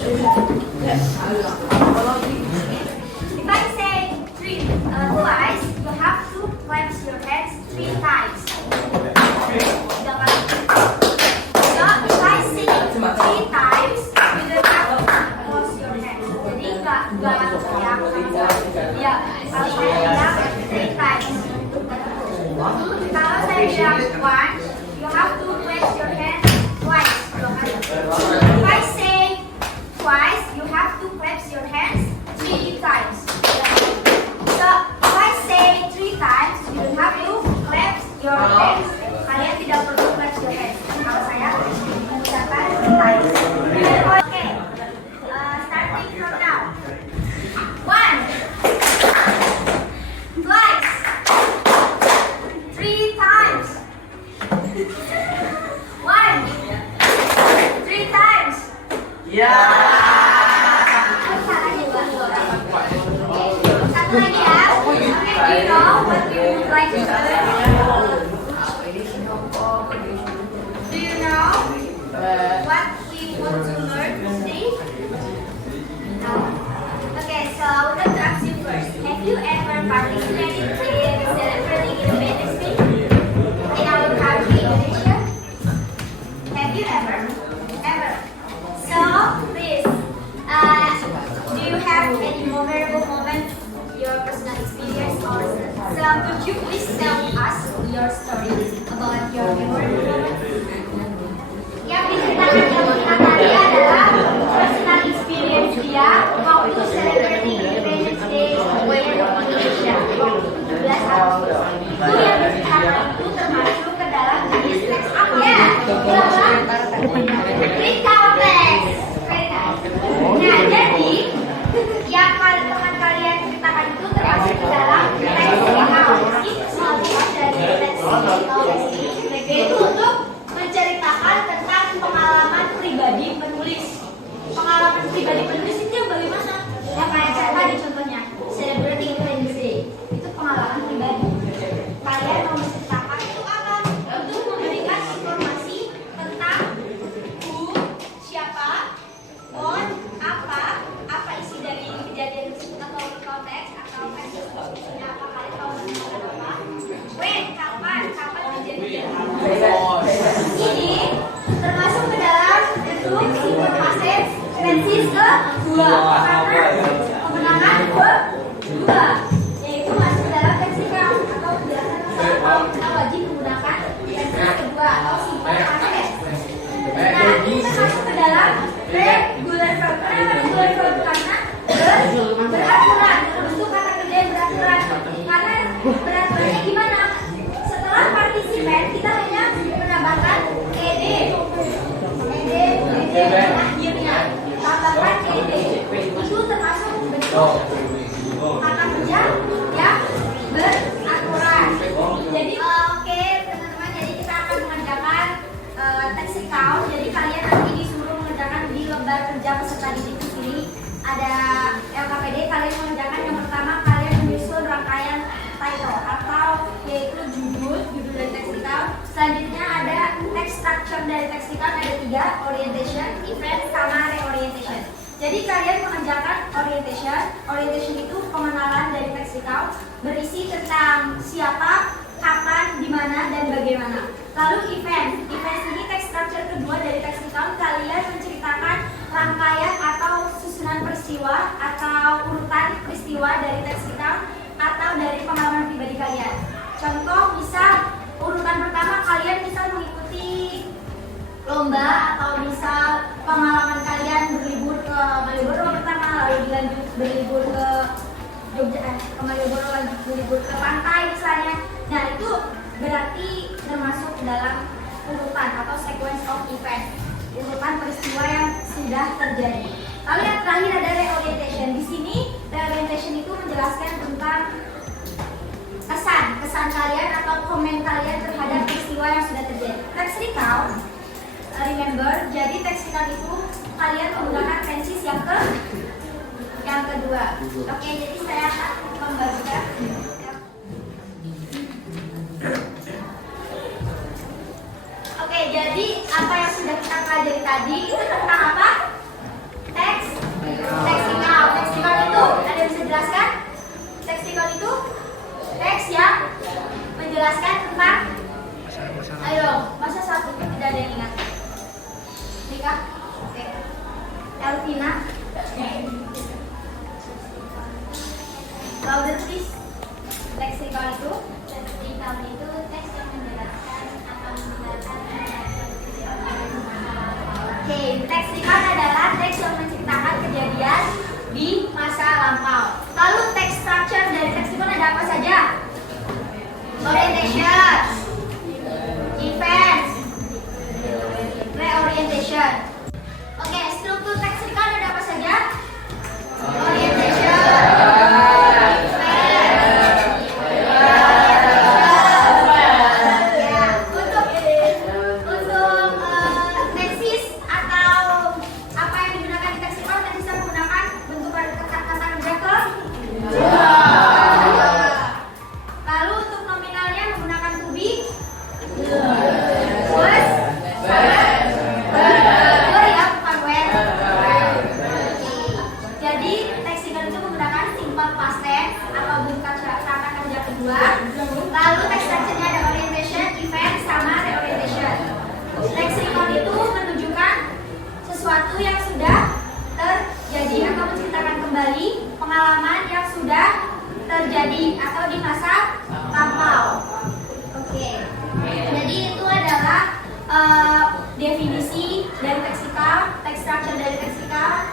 If I say twice, you have to clap your hands 3 times. So if I sing 3 times, you don't have to close your hands. Jadi nggak ya kalau saya bilang 3 times. Kalau saya bilang once, you have to close your hands twice. If I say twice, you have to clap your hands 3 times. So if I say 3 times, you don't have to clap your hands. Kalian tidak perlu clap your hands. Kalau saya mengucapkan 3 times. Okay, starting from now. 1, twice, 3 times. 1, 3 times. Satu lagi ya. Okay, do you know what we would like to learn? Do you know what we want to learn today? No. Okay, so I would like to ask you first. Have you ever participated in celebrating Independence Day in our country, Indonesia? Have you ever? Ever? So, please, do you have any memorable moment, your personal experience, or could you please tell us your story about your memorable moment? Yang diceritakan Elvina tadi adalah personal experience dia waktu celebrating Independence Day in Indonesia waktu 17 Agustus. Itu yang diceritakan itu termasuk ke dalam jenis teks apa? Berita teks. Nah, jadi yang teman kalian ceritakan itu termasuk ke dalam teks itu semua dari teks itu untuk menceritakan tentang pengalaman pribadi penulis. Pengalaman pribadi penulis itu yang bagaimana? Yang kayak saya tadi contohnya, celebrating Independence Day. Itu pengalaman pribadi. Kalian mau menceritakan itu apa? Untuk memberikan informasi tentang who, siapa, on, apa isi dari kejadian tersebut atau konteks atau isinya apa, kalian tahu menceritakan apa? When, kapan kejadian. Ini termasuk ke dalam bentuk informasi tensis kedua karena kemenangan kedua yaitu masuk ke dalam teknikal atau penjelasan masalah kita wajib menggunakan tensis kedua atau simple past. Nah, ini termasuk ke dalam regular verb. Kenapa regular verb? Karena beraturan, berbentuk kata kerja yang beraturan. Karena beraturannya gimana? Setelah partisipan kita hanya menambahkan ed, akhirnya tambahkan ed. Itu termasuk bentuk kata kerja yang beraturan. Jadi oke teman-teman, jadi kita akan mengerjakan text account. Jadi kalian nanti disuruh mengerjakan di lembar kerja peserta didik di sini ada LKPD. Kalian mengerjakan yang pertama, kalian menyusun rangkaian title atau yaitu judul dari text account. Selanjutnya ada text structure dari text account, ada 3, orientation, event, sama reorientation. Jadi kalian mengerjakan orientation. Orientation itu pengenalan dari text account, berisi tentang siapa, kapan, di mana, dan bagaimana. Lalu event ini text structure kedua dari text account. Kalian menceritakan rangkaian atau susunan peristiwa atau urutan peristiwa dari text account atau dari pengalaman pribadi kalian. Contoh, misal urutan pertama kalian misal mengikuti lomba atau misal pengalaman kalian berlibur ke Malioboro pertama, lalu dilanjut berlibur ke Jogja, ke Malioboro, lanjut berlibur ke pantai misalnya. Nah, itu berarti termasuk dalam urutan atau sequence of event, urutan peristiwa yang sudah terjadi. Lalu yang terakhir ada reorientation. Di sini reorientation itu menjelaskan tentang kesan kalian atau komen kalian terhadap peristiwa yang sudah terjadi. Text recount, remember, jadi text recount itu kalian menggunakan tenses yang kedua. Oke, jadi saya akan membagikan. Oke, jadi apa yang sudah kita pelajari tadi itu tentang apa? Teks Tina. Louder please. Leksikal itu teks yang menjelaskan atau menjelaskan. Oke, leksikal adalah teks yang menceritakan kejadian di masa lampau. Lalu teks structure dari leksikal ada apa saja? Orientation, events, reorientation. Oke, struktur leksikal ada apa saja? Orientation, lalu teks structure-nya ada orientation, event, sama reorientation. Leksikon itu menunjukkan sesuatu yang sudah terjadi atau menceritakan kembali pengalaman yang sudah terjadi atau di masa lampau. Oke. Jadi itu adalah definisi dari leksikal, teks structure dari leksikal.